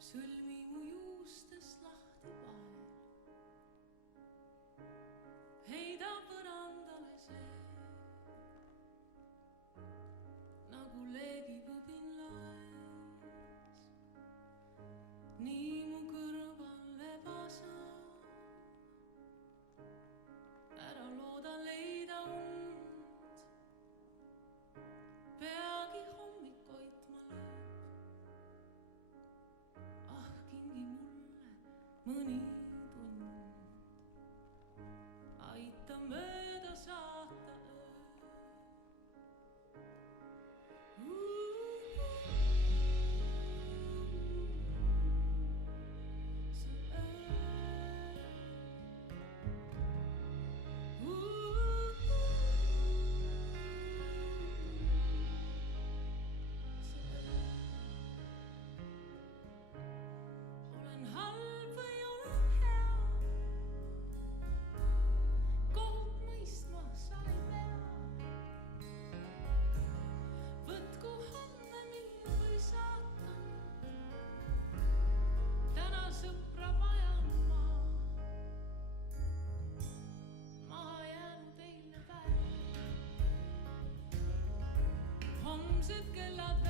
sõlmi mu juustest lahti pael. Heida põrandale see, nagu leegib õbin laes. Nii mu kõrval lebasa, ära looda leida und. Peagi hommik hoitma lööb. Ah, kingi mulle mõni tund, aita mööda saata öö. See öö. See öö. Olen halb või olen hea, kohut mõistma sa ei pea. Võtku homme mind või saatan, täna sõpra vajan ma. Maha jäänud eilne päev, homsed kellad